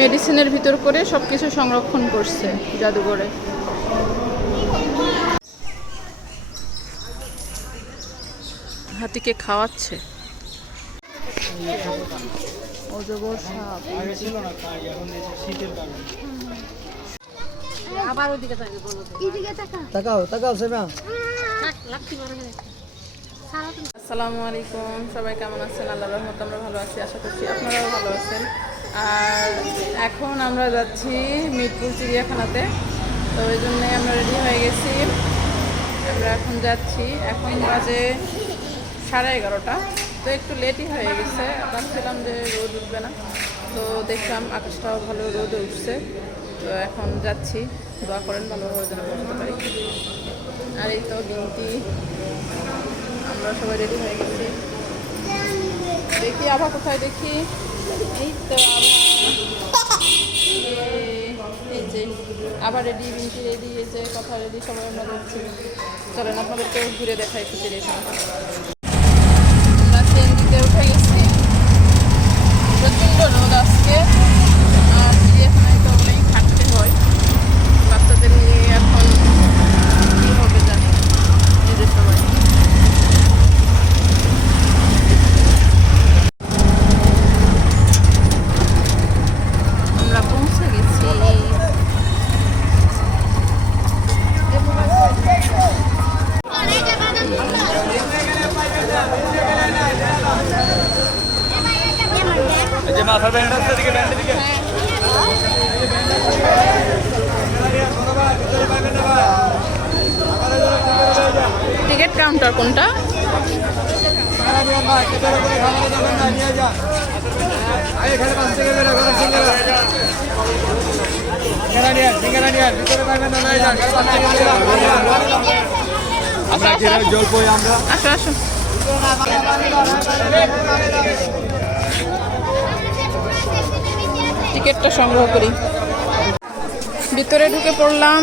মেডিসিনের ভিতর করে সব কিছু সংরক্ষণ করছে জাদুঘরে। হাতিকে খাওয়াচ্ছে। অজগর সাপ আবার ওদিকে তাকাও তাকাও সেবা। আসসালামু আলাইকুম, সবাই কেমন আছেন? আল্লাহর রহমতে আমরা ভালো আছি, আশা করছি আপনারাও ভালো আছেন। আর এখন আমরা যাচ্ছি মিরপুর চিড়িয়াখানাতে, তো ওই জন্যই আমরা রেডি হয়ে গেছি। আমরা এখন যাচ্ছি, এখন বাজে 11:30, তো একটু লেটই হয়ে গেছে। ভাবছিলাম যে রোদ উঠবে না, তো দেখলাম আকাশটাও ভালো, রোদ উঠছে। তো এখন যাচ্ছি, দোয়া করেন ভালোভাবে যেন পৌঁছতে পারি। আর এই তো বিনতি, আমরা সবাই রেডি হয়ে গেছি। দেখি আভা কোথায়, দেখি এই তো এই যে আবার রেডি, বিনতি রেডি, এই যে কথা রেডি, সবাই আমরা যাচ্ছি। চলেন আপনাদেরকেও ঘুরে দেখাই একটু চিড়িয়াখানা। আমরা ট্রেনটিতে উঠে গেছি, প্রচণ্ড রোদ আজকে। আর চিড়িয়াখানায় তো অনেক হাঁটতে হয়, বাচ্চাদের নিয়ে এখন কী হবে জানি এই যে সবাই। আমরা পৌঁছে গেছি। টিকিট কাউন্টার কোনটা? আসো আসো, টিকিটটা সংগ্রহ করি। ভিতরে ঢুকে পড়লাম।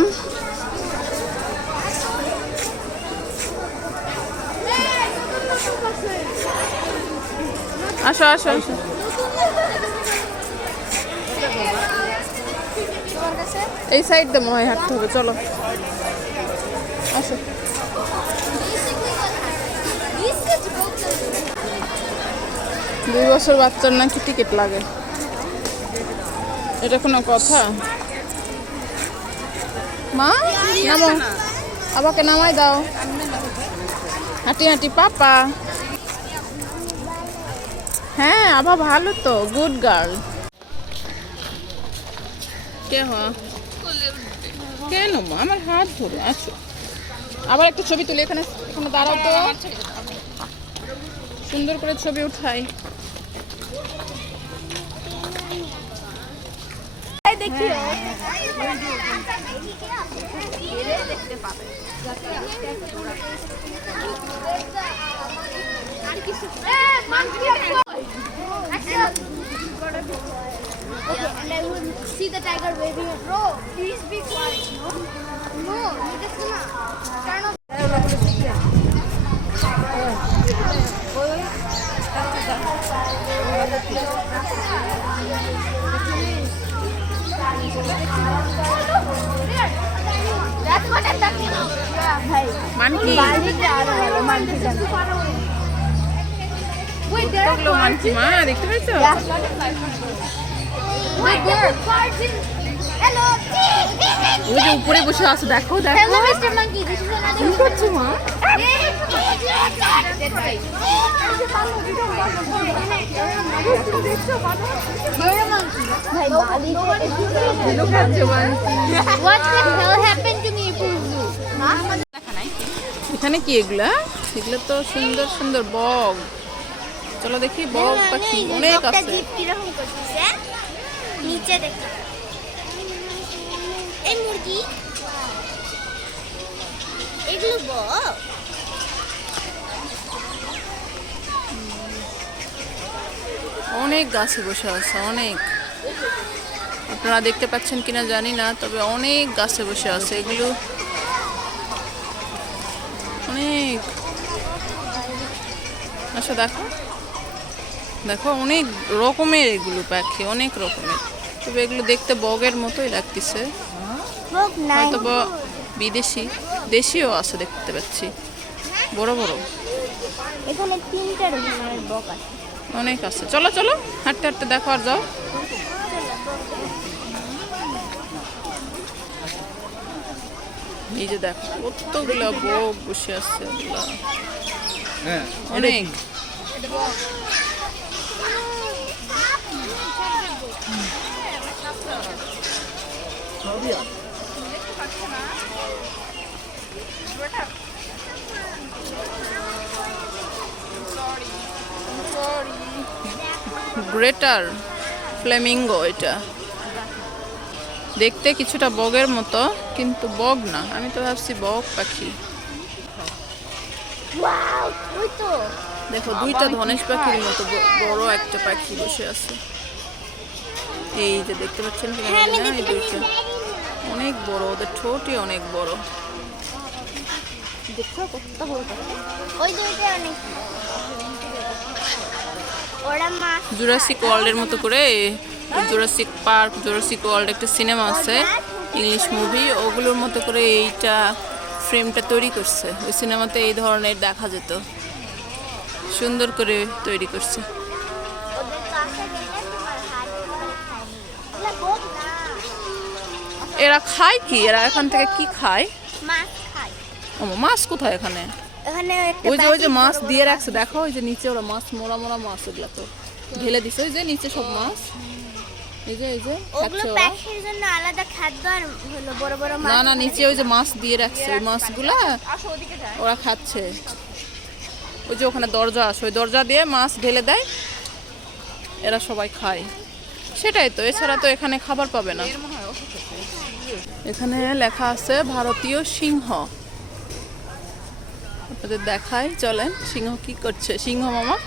আসো আসো আসো, এই সাইড দিয়ে মনে হয় হাঁটতে হবে, চলো আসো। 2 বছর বাচ্চার নাকি টিকিট লাগে, এটা কোনো কথা? মা নামো, আবাকে নামাই দাও। হাঁটি হাঁটি পাপা। হ্যাঁ আবা ভালো তো, গুড গার্ল। কে কেন মা, আমার হাত ধরে আসো। আবার একটা ছবি তুলি, এখানে এখানে দাঁড়াও তো, সুন্দর করে ছবি উঠাই। দেখি Okay, and I will see the tiger waving at bro. Please be quiet. No, no, you just gonna turn off. That's what I'm talking about. Yeah, bhai. Monkey. Wait, there are monkey মা দেখতে পাইছো? Wait, there are cards in. Hello. ওই যে উপরে বসে আছে, দেখো দেখো। Hello, Mr. Monkey. This is another. কি করছো মা? You're a monkey. Look at you, monkey. What the hell happened to me if you do? এখানে কি এগুলা? এগুলো তো সুন্দর সুন্দর বগ। চলো দেখি, বগ পাখি অনেক আছে। কিরকম করতেছে নিচে দেখো, এই মুরগি, এগুলো বগ। অনেক গাছে বসে আছে, অনেক। আপনারা দেখতে পাচ্ছেন কিনা জানি না, তবে অনেক গাছে বসে আছে এগুলো, অনেক। আচ্ছা দেখো দেখো, অনেক রকমের এগুলো পাখি, অনেক রকমের। তবে এগুলো দেখতে বগের মতোই লাগতেছে, Look, হয়তো বা বিদেশি, দেশিও আছে দেখতে পাচ্ছি, বড় বড় এখানে 3টা ধরনের বক আছে। অনেক আছে। চলো চলো হাঁটতে হাঁটতে দেখো আর যাও। এই যে দেখো কতগুলো বক বসে আছে, এগুলা অনেক। গ্রেটার ফ্লেমিঙ্গো, এটা দেখতে কিছুটা বগের মতো কিন্তু বগ না, আমি তো ভাবছি বগ পাখি। Wow, ওই তো দেখো দুইটা ধনেশ পাখির মতো বড় একটা পাখি বসে আছে। এই যে দেখতে পাচ্ছেন কি না, এই দুইটা অনেক বড়, ওদের ঠোঁটই অনেক বড়। দেখো কতটা বড় পাখি। ওই দুইটা অনেক ওরা মাছ জুরাসিক ওয়ার্ল্ডের মতো করে, জুরাসিক পার্ক, জুরাসিক ওয়ার্ল্ড একটা সিনেমা আছে ইংলিশ মুভি, ওগুলোর মতো করে এইটা ফ্রেমটা তৈরি করছে। ওই সিনেমাতে এই ধরনের দেখা যেত, সুন্দর করে তৈরি করছে। ওদের কাছে গেলে তোমার হাত ধরে খায়। এগুলা বক না, এরা খায় কি? এরা এখান থেকে কি খায়? মাছ খায়। ও মাছ কোথায় এখানে? এখানে একটা ওই যে মাছ দিয়ে রাখছে, দেখো ওই যে নিচে ওরা মাছ, মোড়া মোড়া মাছ, ওগুলা তো ঢেলে দিছে, ওই যে নিচে সব মাছ, এই যে ওগুলো খাচ্ছে ওরা। প্যাকের জন্য আলাদা খাদ্য আর হলো বড় বড় মাছ। না না, নিচে ওই যে মাছ দিয়ে রাখছে, ওই মাছগুলা ওরা খাচ্ছে। ওই যে ওখানে দরজা আছে, ওই দরজা দিয়ে মাছ ঢেলে দেয়, এরা সবাই খায়। সেটাই তো, এছাড়া তো এখানে খাবার পাবে না। এখানে লেখা আছে ভারতীয় সিংহ, আপনাদের দেখাই, চলেন। সিংহ কি করছে? সিংহ মামা,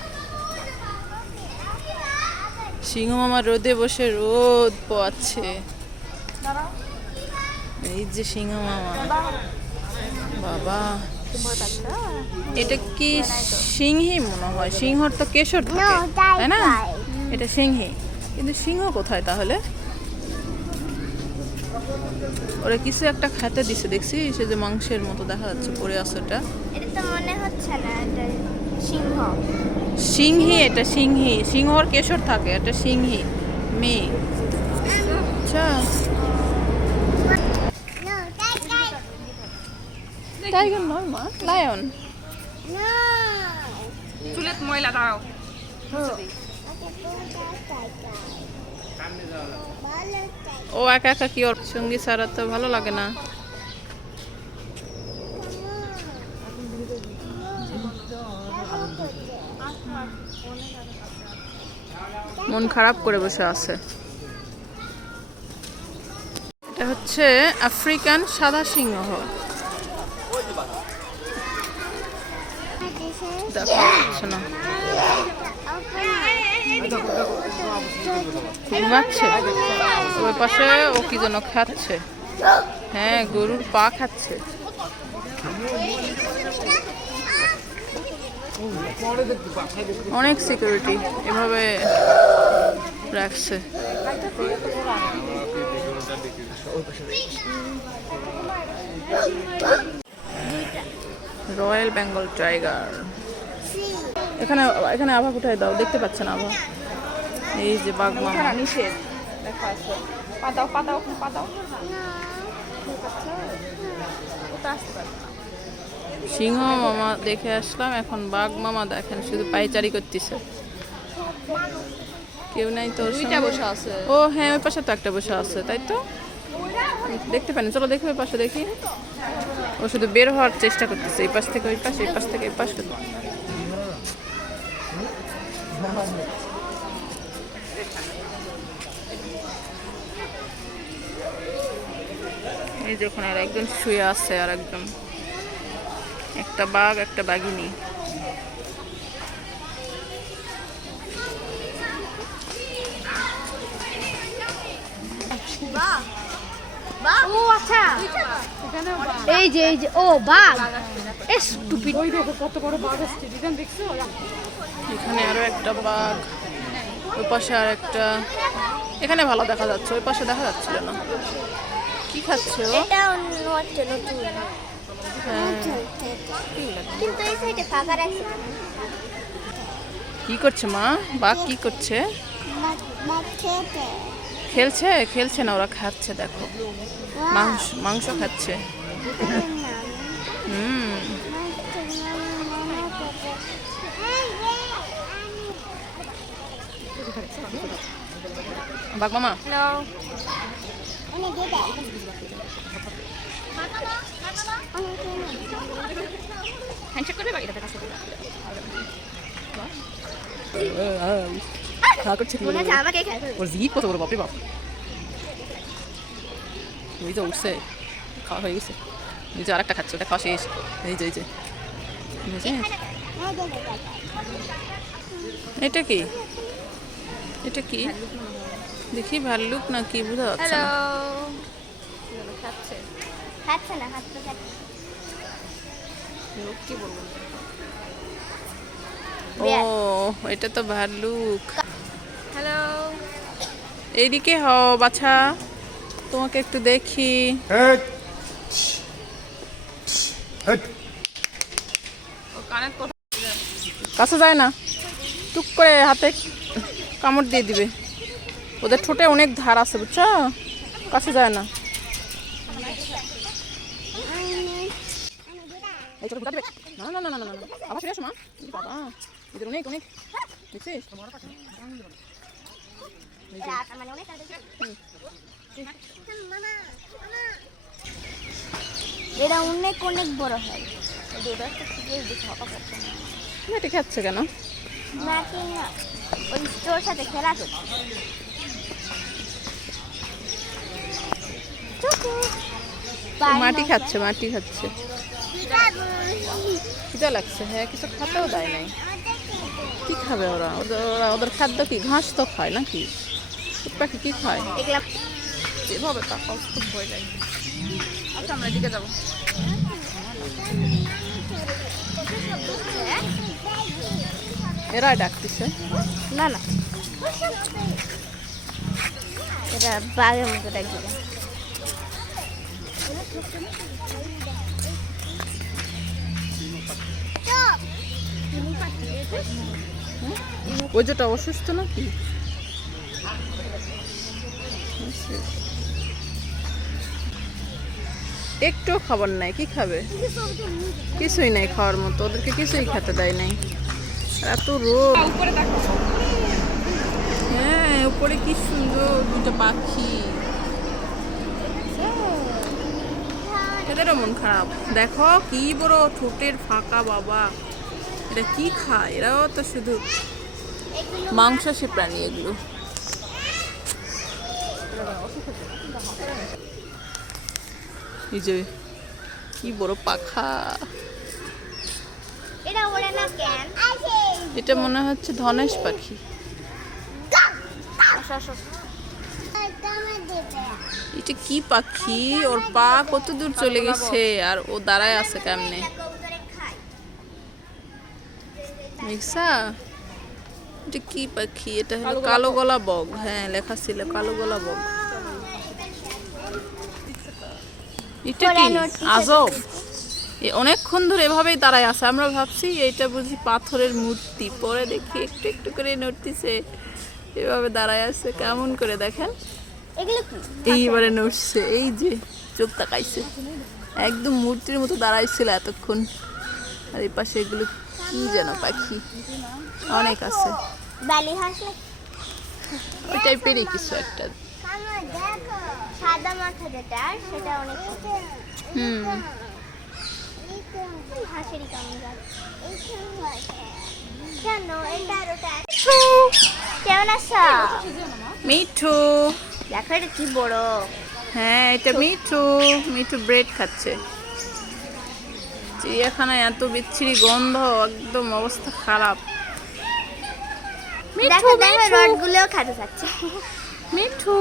সিংহ মামা রোদে বসে রোদ পোয়াচ্ছে। এই যে সিংহ মামা, বাবা এটা কি সিংহী মনে হয়, সিংহর তো কেশর থাকে তাই না, এটা সিংহী, কিন্তু সিংহ কোথায় তাহলে? ওরা কিছু একটা খেতে দিছে দেখছি, সে যে মাংসের মতো দেখা যাচ্ছে পড়ে আছে, ওটা এটা তো মনে হচ্ছে না এটা সিংহ। সিংহী, এটা সিংহী, সিংহর কেশর থাকে, এটা সিংহী মেয়ে। আচ্ছা টাইগার নয় মা, লায়ন। চুলেত ময়লা দাও। ও একা একা কি, ওর সঙ্গী ছাড়া তো ভালো লাগে না। মন খারাপ করে বসে আছে। এটা হচ্ছে আফ্রিকান সাদা সিংহ, দেখা যাচ্ছে না, ঘুমাচ্ছে। ওই পাশে ও কি যেন খাচ্ছে, হ্যাঁ গরুর পা খাচ্ছে। অনেক সিকিউরিটি এভাবে রাখছে। Royal Bengal tiger. এখানে এখানে আভা কোথায় দাও, দেখতে পাচ্ছেন আভা? এই যে বাঘ মামা, নিষেধ দেখা আছে। পাতাও পাতাও পাতাও। সিংহ মামা দেখে আসলাম, এখন বাঘ মামা দেখেন শুধু পাইচারি করতেছে, কেউ নাই তো। দুইটা বসে আছে। ও হ্যাঁ, ওই পাশে তো একটা বসে আছে, তাই তো দেখতে পারেন। চলো দেখি ওই পাশে, দেখি। ও শুধু বের হওয়ার চেষ্টা করতেছে, এই পাশ থেকে ওই পাশে, এই পাশ থেকে এই পাশে। এই যখন আর একজন শুয়ে আছে, আর একজন, একটা বাঘ একটা বাঘিনী। ও আচ্ছা, এই যে ও বাঘ, এ স্টুপিড। ওই দেখো কত বড় বাঘ আসছে, দিদান দেখছো? এখানে আরো একটা বাঘ। ওই পাশে আর একটা, এখানে ভালো দেখা যাচ্ছে, ওই পাশে দেখা যাচ্ছিল না। কি খাচ্ছে ও? এটা নতুন নতুন হ্যাঁ। কিন্তু এই সাইডে ফাঁকা রাখছে। কি করছে মা? বাঘ কি করছে? খেলছে? খেলছে না, ওরা খাচ্ছে, দেখো মাংস মাংস খাচ্ছে। হুম। বাঘ মামা হ্যান্ডশেক করবে বাকিটা দেখা মনে হচ্ছে আমাকে খেতে হবে। ওর জিভ কত বড়, বাপরে বাপ। ওই যে উঠছে, খাওয়া হয়ে গেছে। এই যে আরেকটা খাচ্ছে, ওটা খাওয়া শেষ। এই যে বুঝেছিস? এটা কি? এটা কি দেখি, ভাল্লুক না কি বোঝা যাচ্ছে না। খাচ্ছে না, হাত তো খাচ্ছে। কি বলবো? ও এটা তো ভাল্লুক। হ্যালো, এইদিকে হও বাছা, তোমাকে একটু দেখি। কাছে যায় না, টুক করে হাতে কামড় দিয়ে দিবে। ওদের ঠোঁটে অনেক ধার আছে, বুঝছো? কাছে যায় না। এই ছোট বুঝা দিবে না না না না না না, আবার ফিরে আসো মা। বাবা এদের অনেক অনেক দেখছিস? এটা অনেক অনেক বড় হয়। মাটি খাচ্ছে কেন? মাটি না, ওই তোর সাথে খেলা করছে। মাটি খাচ্ছে, মাটি খাচ্ছে। খিদা লাগছে, হ্যাঁ কিছু খাতেও দেয় নাই। কি খাবে ওরা? ওদের খাদ্য কি? ঘাস তো খায় নাকি? পাখি কি খায়? এগুলা যেভাবে তাকাও খুব ভয় লাগে। আচ্ছা আমরা এদিকে যাবো। এরা ডাকতেছে না না, এটা বাঘের মতো ডাকছে। ওই যেটা অসুস্থ নাকি? একটু খাবার নাই, কি খাবে? কিছুই নাই খাওয়ার মতো, ওদেরকে কিছুই খেতে দেয় নাই। এত রোদ। হ্যাঁ উপরে কি সুন্দর দুটো পাখি। এদেরও মন খারাপ, দেখো কি বড় ঠোঁটের ফাঁকা বাবা। এটা কি খায়? এরাও তো শুধু মাংসাশী প্রাণী এগুলো। এই যে কি বড় পাখা। এটা ওড়ে না কেন? এটা মনে হচ্ছে ধনেশ পাখি। এটা কি পাখি? ওর পা কত দূর চলে গেছে আর ও দাঁড়ায় আছে কেমনে? মিক্সা, এটা কি পাখি? এটা হলো কালো গলা বগ। হ্যাঁ লেখা ছিল কালো গলা বগ। এটা কি আজব! অনেকক্ষণ ধরে এভাবেই দাঁড়ায় আছে। আমরা ভাবছি এইটা বুঝি পাথরের মূর্তি, পরে দেখি একটু একটু করে নড়তিছে। এভাবে দাঁড়ায় আছে কেমন করে দেখেন। এগুলো কি? এইবারে নড়ছে, এই যে চোখ তাকাইছে, একদম মূর্তির মতো দাঁড়াইছিল এতক্ষণ। আর এই পাশে এগুলো কি যেন পাখি অনেক আছে, বালি হাঁস ওই টাইপেরই কিছু একটা। সাদা মাথা যেটা সেটা অনেক হুম হাঁসেরই কেমন কেন? এটা আর ওটা কেমন আছো? মিঠু, দেখো এটা কি বড়। হ্যাঁ এটা মিঠু। মিঠু ব্রেড খাচ্ছে। চিড়িয়াখানায় এত বিচ্ছিরি গন্ধ, একদম অবস্থা খারাপ। দেখো দেখো রড গুলোও খাতে যাচ্ছে। মিঠু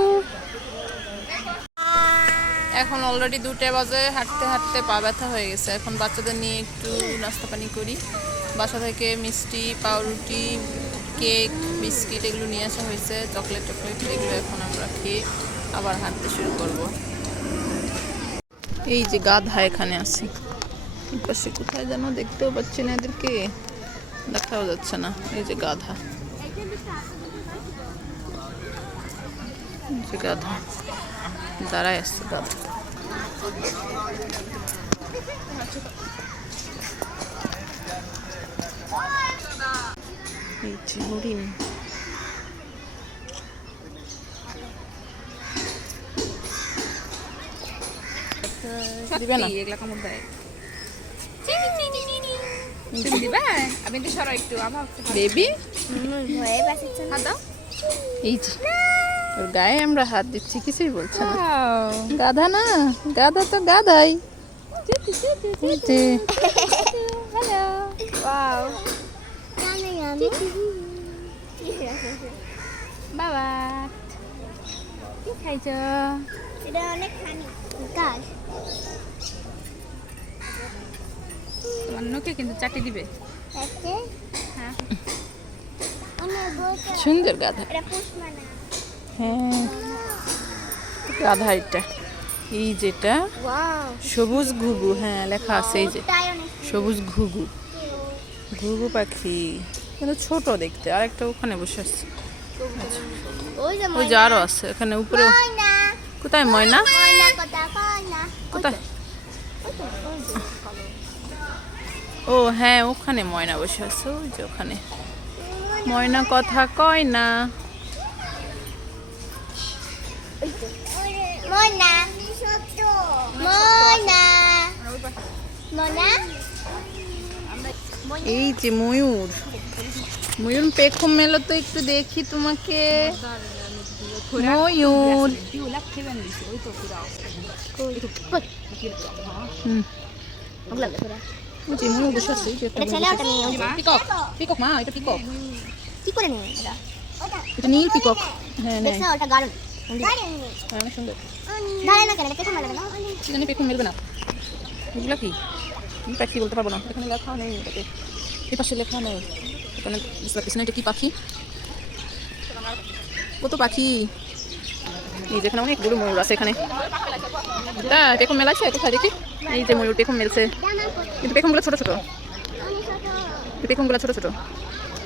এখন অলরেডি 2টা বাজে, হাঁটতে হাঁটতে পা ব্যথা হয়ে গেছে। এখন বাচ্চাদের নিয়ে একটু নাস্তা পানি করি। বাসা থেকে মিষ্টি, পাউরুটি, কেক বিস্কিট এগুলো নিয়ে আসা হয়েছে, চকলেট এগুলো এখন আমরা খেয়ে আবার হাঁটতে শুরু করব। এই যে গাধা এখানে আছে, পাশে কোথায় যেন দেখতেও পাচ্ছি না, এদেরকে দেখাও যাচ্ছে না। এই যে গাধা, যে গাধা দাঁড়ায় আসছে গাধা। এই যে হরিণ, দিবে না এগুলা কামড় দেয়। দিবে আমি তো সরা একটু আমার বেবি। ভয়ে বাঁচাচ্ছে না। হাত দাও। এই যে ওর গায়ে আমরা হাত দিচ্ছি, কিছুই বলছে না। গাধা না, গাধা তো গাধাই। এই যে হ্যালো ওয়াও বাবা কি খাইছো? এটা অনেক খানি গাছ। তোমার নখে কিন্তু চাটি দিবে। দেখতে হ্যাঁ অনেক বড়। সুন্দর গাধা। এটা পুষ্মানা। হ্যাঁ গাধা এটা। এই যেটা ওয়াও সবুজ ঘুঘু, হ্যাঁ লেখা আছে এই যে তাই অনেক সবুজ ঘুঘু, ঘুঘু পাখি কিন্তু ছোট দেখতে। আর একটা ওখানে বসে আছে, ওই যে ওই যে আরো আছে এখানে উপরে। ময়না। কোথায় ময়না? ময়না কথা কয় না। কোথায়? ও হ্যাঁ ওখানে ময়না বসে আছে, ওই যে ওখানে। ময়না কথা কয় না। ময়না সত্য ময়না ময়না। এই যে ময়ূর, ময়ূর পেখম মেলো তো একটু দেখি তোমাকে। ময়ূর হুম, ওই যে ময়ূর বসে আছে, এই যে একটা ময়ূর বসে আছে। পিকক, পিকক মা, এটা পিকক, কি করে নিয়ে এটা? এটা নীল পিকক। হ্যাঁ দেখছ হ্যাঁ ওটা গার্ডেন। হ্যাঁ, অনেক সুন্দর। দাঁড়ায় না কেন? এটা কেমন লাগে না? কি জানি পেখম মেলবে না। এগুলা কি আমি পাখি বলতে পারবো না, এখানে লেখা নেই। এটাতে এই পাশে লেখা নেই, এখানে বুঝতে পারছি না এটা কি পাখি। কত পাখি, এই যেখানে অনেকগুলো ময়ূর আছে এখানে। পেখম মেলা আছে কোথায় দেখি? এই যে ময়ূর পেখম মেলছে, কিন্তু পেখমগুলো ছোট ছোট, পেখমগুলো ছোট ছোট।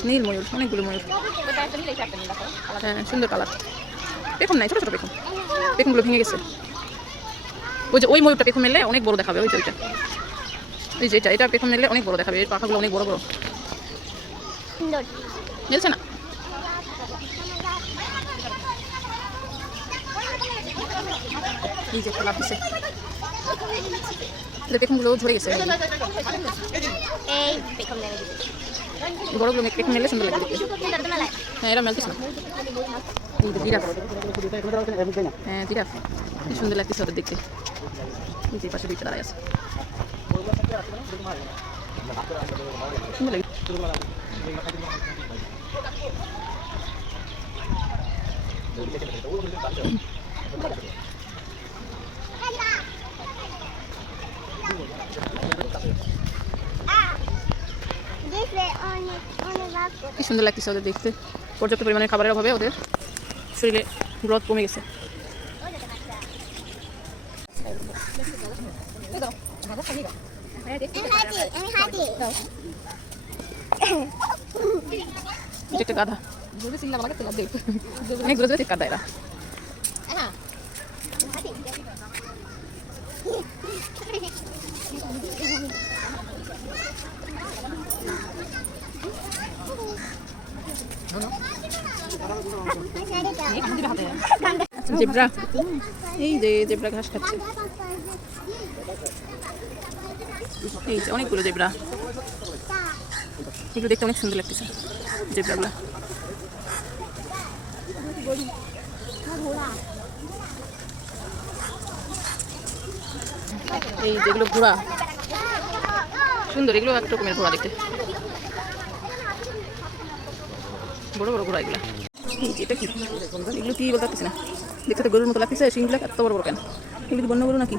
নীল ময়ূর, অনেকগুলো ময়ূর। হ্যাঁ সুন্দর কালার। পেখম নাই, ছোট ছোট পেখম, পেখমগুলো ভেঙে গেছে। ওই যে ওই ময়ূরটা পেখম মেললে অনেক বড় দেখাবে। ওই যে ওইটা, এই যে এটা পেখম মেললে অনেক বড় দেখাবে। এর পাখাগুলো অনেক বড় বড়। সুন্দর। মেলছে না। এই যে একটা লাভ দিছে, পেখমগুলো ঝরে গেছে। এই পেখম নেবে দিতে। বড়গুলো পেখম মেললে সুন্দর লাগবে দেখতে। সুন্দর তো মেলায়। হ্যাঁ এরা মেলতেছে না। এই যে জিরাফ, হ্যাঁ জিরাফ কি সুন্দর লাগতেছে ওদের দেখতে। এই যে পাশে দুইটা দাঁড়ায় আছে, সুন্দর লাগে। দেখলে অনেক অনেক রাখো। কি সুন্দর লাগতেছে ওদের দেখতে। পর্যাপ্ত পরিমাণে খাবারের অভাবে ওদের শরীরে গ্রোথ কমে গেছে। আমি হাতি। এটা একটা গাধা, অনেক দূরে দূরে গাধা এরা। জেব্রা, এই যে জেব্রা ঘাস খাচ্ছে। এই যে অনেকগুলো জেব্রা, এগুলো দেখতে অনেক সুন্দর লাগতেছে জেব্রাগুলো। এই যেগুলো ঘোড়া, সুন্দর, এগুলো এক রকমের ঘোড়া দেখতে, বড় বড় ঘোড়া এগুলো। এই যে এটা কি, এগুলো কি বলতে পারতেছি না, দেখতে তো গরুর মতো লাগতেছে। শিংগুলো এত বড় বড় কেন? এগুলো কি বন্য গরু নাকি?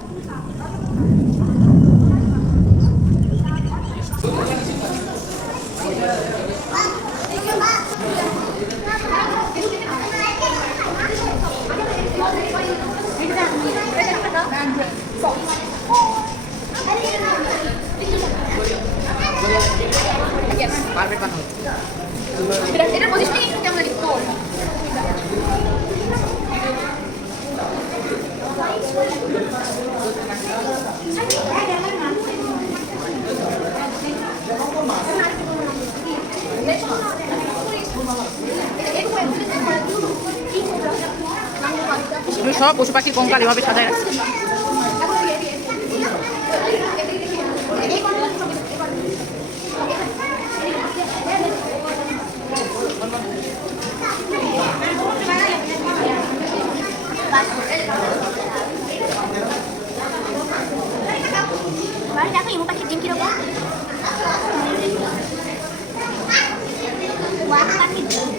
সব পশু পাখির কঙ্কাল এভাবে সাজায় রাখছে। দেখো ইমু পাখির ডিম কিরকম পাখির ডিম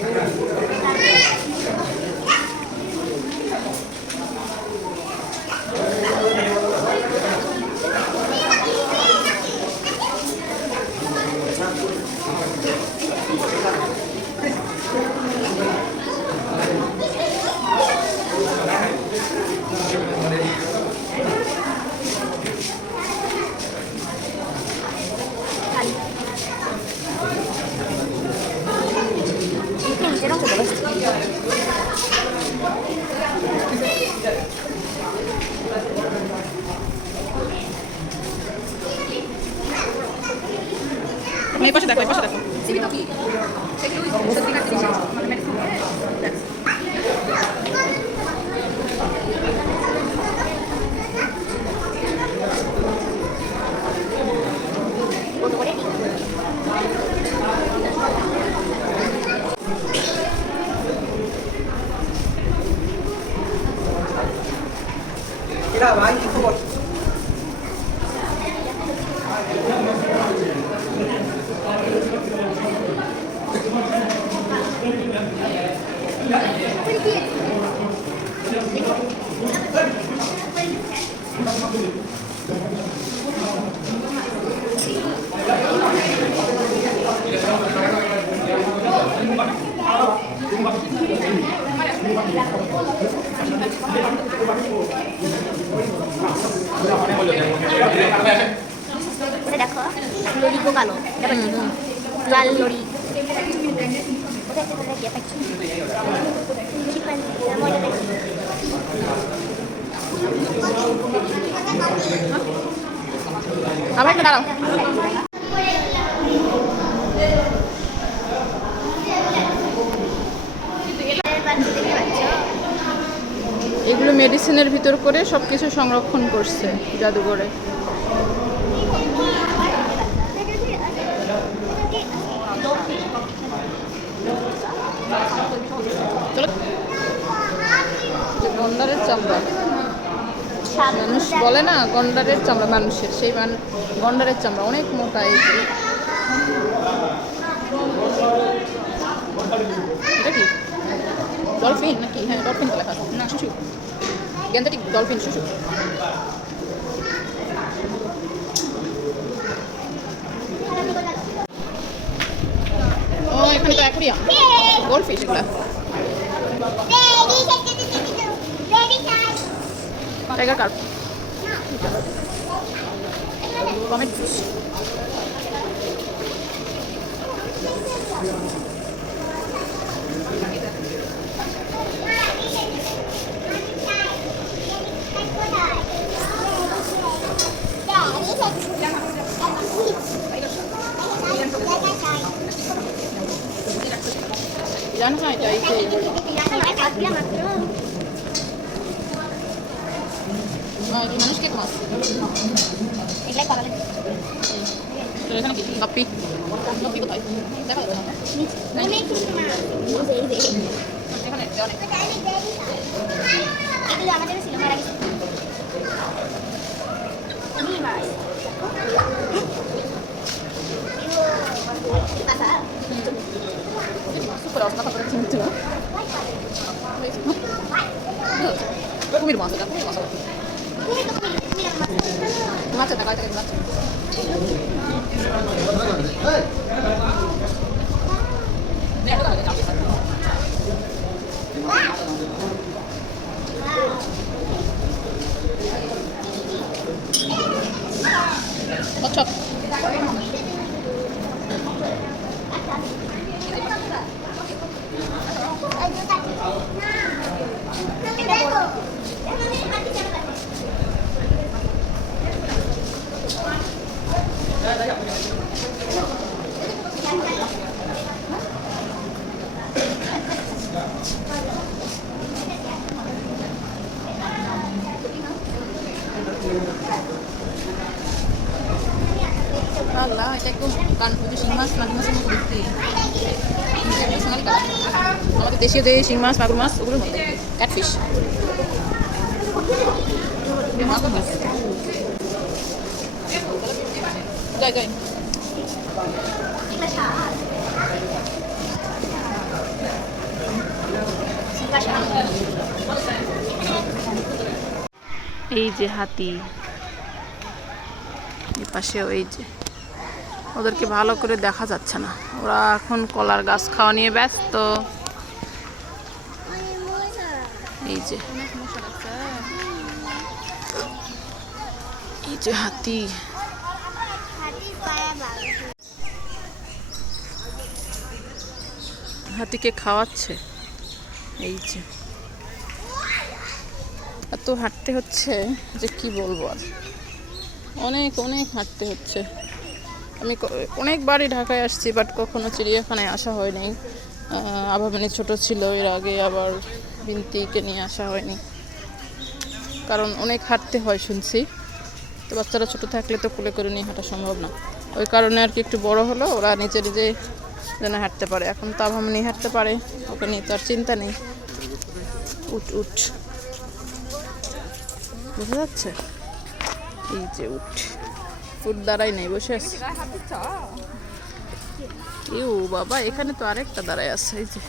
এই পাশে দেখো, এই পাশে দেখো। ভাই কি খবর? দেখো লরি কালো লাল লরি আবার একটু দাঁড়াও। এগুলো মেডিসিনের ভিতর করে সব কিছু সংরক্ষণ করছে জাদুঘরে। গন্ডারের চামড়া, মানুষ বলে না গন্ডারের চামড়া মানুষের, সেই গন্ডারের চামড়া অনেক মোটা। এটা কি ডলফিন নাকি? হ্যাঁ ডলফিন তো লেখা আছে। না শুশু, গ্যান্থেটিক ডলফিন শুশু। ও এখানে তো অ্যাকুরিয়াম, গোল্ডফিশ এগুলা। Tiger carp, comet fish. জানো না এটা মানুষকে মাছ এখানে কি গাপ্পি? গাপ্পি কোথায় দেখা যাচ্ছে না। এখানে আমাদের ছিল মারা গেছে super aus mata para tinta. Kumir masa kan? Kumir masa. Masa tak ada masa. Ni ada tak? Kocok. আল্লাহ, এটা একদম শিং মাছ মাগুর মাছের মতো দেখতে। সোনালি কালার, আমাদের দেশীয় যে শিং মাছ মাগুর মাছ ওগুলোর মতো ক্যাটফিশ। যাই যাই এই যে হাতি, এই পাশেও এই যে, ওদেরকে ভালো করে দেখা যাচ্ছে না, ওরা এখন কলার গাছ খাওয়া নিয়ে ব্যস্ত। এই যে এই যে হাতি, হাতিকে খাওয়াচ্ছে। এই যে এত হাঁটতে হচ্ছে যে কি বলবো আর, অনেক অনেক হাঁটতে হচ্ছে। আমি অনেকবারই ঢাকায় আসছি, বাট কখনো চিড়িয়াখানায় আসা হয়নি। আভামানি ছোট ছিল, এর আগে আবার বিন্তিকে নিয়ে আসা হয়নি, কারণ অনেক হাঁটতে হয় শুনছি। তো বাচ্চারা ছোট থাকলে তো কোলে করে নিয়ে হাঁটা সম্ভব না, ওই কারণে আর কি একটু বড় হলো ওরা নিজে নিজে যেন হাঁটতে পারে। এখন তো আভামানি হাঁটতে পারে, ওকে নিয়ে তো আর চিন্তা নেই। উঠ উঠ, বোঝা যাচ্ছে? এই যে উঠ, উঠ দাঁড়াই নাই, বসে আছে। ইউ বাবা, এখানে তো আরেকটা দাঁড়ায় আছে। এই যে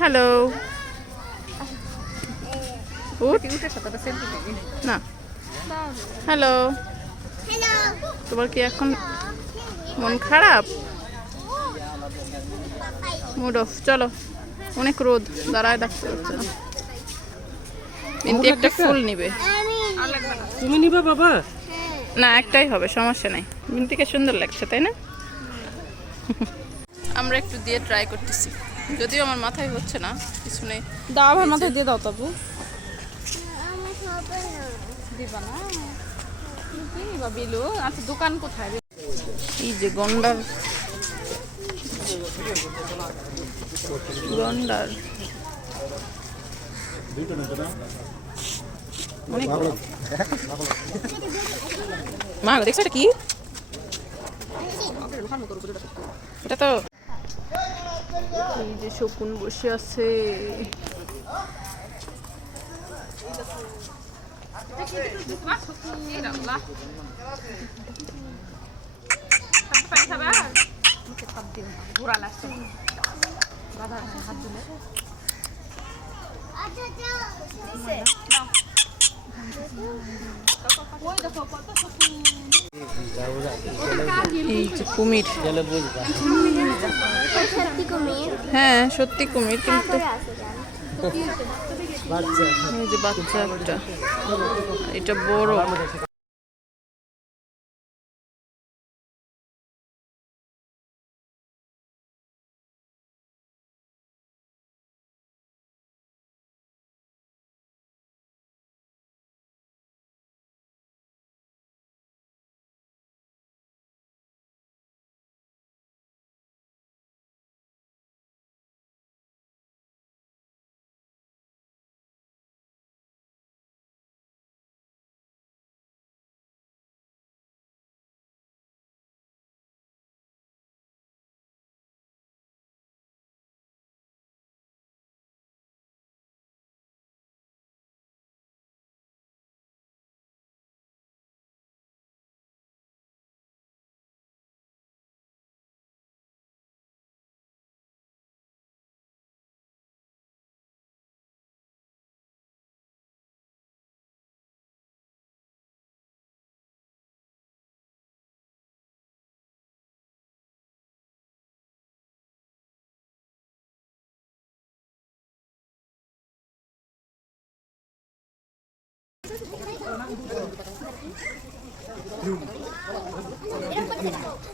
হ্যালো, না হ্যালো, তোমার কি এখন মন খারাপ? মুড অফ, চলো, অনেক রোদ, দাঁড়ায় ডাকতে হচ্ছে না। বিন্তি একটা ফুল নিবে। তুমি নিবা বাবা? না, একটাই হবে, সমস্যা নাই। বিন্তিকে সুন্দর লাগছে, তাই না? আমরা একটু দিয়ে ট্রাই করতেছি, যদিও আমার মাথায় হচ্ছে না, কিছু নেই। দাও, আমার মাথায় দিয়ে দাও তবু। দিবা না? কি নিবা বিলু? আচ্ছা, দোকান কোথায়? এই যে গন্ডার, গন্ডার অনেক বড়। মা দেখছো এটা কি? এটা তো এই যে শকুন বসে আছে। ঘোরা লাগছে। এই যে কুমির, হ্যাঁ সত্যি কুমির, কিন্তু এই যে বাচ্চা একটা, এটা বড়।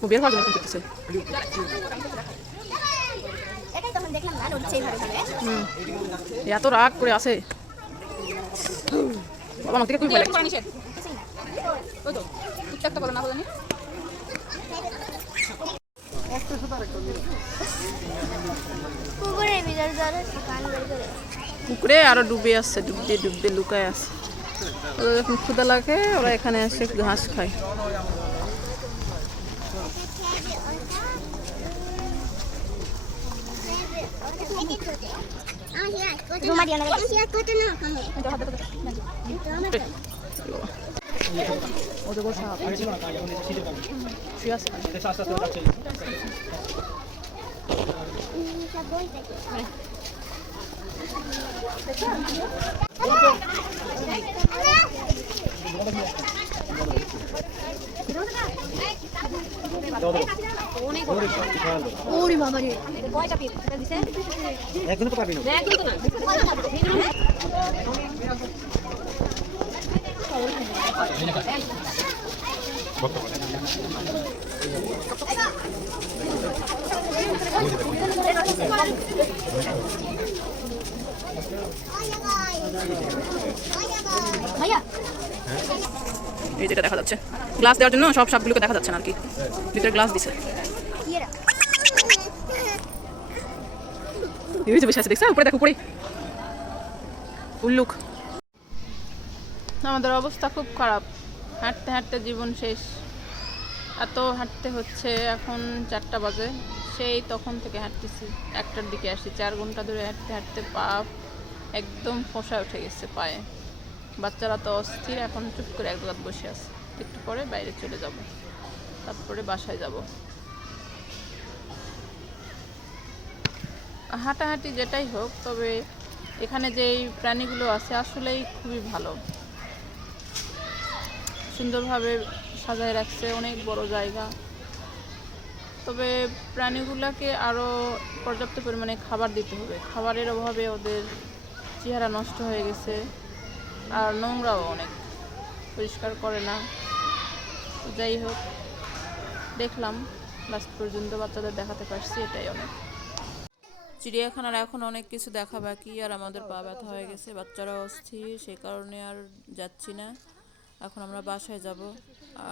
ও বের হওয়ার জন্য ফোন করতেছে। এটাই তখন দেখলাম না উঠছে এইভাবে ভাবে এত রাগ করে আসে বাবা, আমার থেকে খুবই ভয় এরকম লাগছে। করা নিষেধ। ওই তো উত্ত্যক্ত করো না বলেনি। পুকুরের ভিতরে ধরে কান বের করে পুকুরে আরো ডুবে আসছে, ডুবতে ডুবতে লুকায় আছে। ওদের যখন ক্ষুদা লাগে ওরা এখানে এসে ঘাস খায়। রুমা দিয়ে না ওদের বলছে শুয়ে আছে। ওরে বাবা রে একদিনও তো পারবি না। ভাইয়া এই যেটা দেখা যাচ্ছে গ্লাস দেওয়ার জন্য সব সাপগুলোকে দেখা যাচ্ছে না আর কি, ভিতরে গ্লাস দিছে। ইয়েরা এই যে বসে আছে, দেখছো উপরে, দেখো উপরে উল্লুক। আমাদের অবস্থা খুব খারাপ, হাঁটতে হাঁটতে জীবন শেষ। এত হাঁটতে হচ্ছে, এখন 4টা বাজে, সেই তখন থেকে হাঁটতেছি, 1টার দিকে আসি। 4 ঘন্টা ধরে হাঁটতে হাঁটতে পা একদম ফোঁসায় উঠে গেছে পায়ে। বাচ্চারা তো অস্থির, এখন চুপ করে এক জায়গায় বসে আছে। একটু পরে বাইরে চলে যাব, তারপরে বাসায় যাব। হাঁটাহাঁটি যেটাই হোক, তবে এখানে যেই প্রাণীগুলো আছে আসলেই খুবই ভালো, সুন্দরভাবে সাজায় রাখছে, অনেক বড় জায়গা। তবে প্রাণীগুলোকে আরও পর্যাপ্ত পরিমাণে খাবার দিতে হবে, খাবারের অভাবে ওদের চেহারা নষ্ট হয়ে গেছে, আর নোংরাও অনেক, পরিষ্কার করে না। তো যাই হোক, দেখলাম লাস্ট পর্যন্ত বাচ্চাদের দেখাতে পারছি, এটাই অনেক। চিড়িয়াখানার এখন অনেক কিছু দেখা বাকি, আর আমাদের পা ব্যথা হয়ে গেছে, বাচ্চারা অস্থির, সেই কারণে আর যাচ্ছি না। এখন আমরা বাসায় যাব,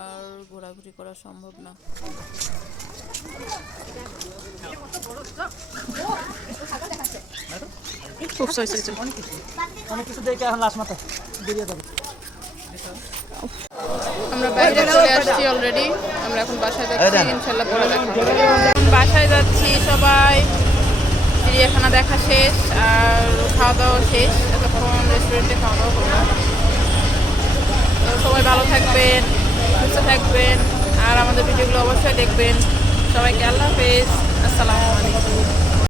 আর ঘোরাঘুরি করা সম্ভব না। অনেক কিছু দেখে এখন লাশ মাথা বেরিয়ে যাবে। আমরা বাইরে চলে আসছি অলরেডি, আমরা এখন বাসায় যাচ্ছি, ইনশাল্লাহ পরে দেখা হবে। এখন বাসায় যাচ্ছি, সবাই চিড়িয়াখানা দেখা শেষ আর খাওয়া দাওয়া শেষ, এতক্ষণ রেস্টুরেন্টে খাওয়া দাওয়া করলাম। তো সবাই ভালো থাকবেন, সুস্থ থাকবেন, আর আমাদের ভিডিওগুলো অবশ্যই দেখবেন। সবাইকে আল্লাহ হাফেজ, আসসালামু আলাইকুম।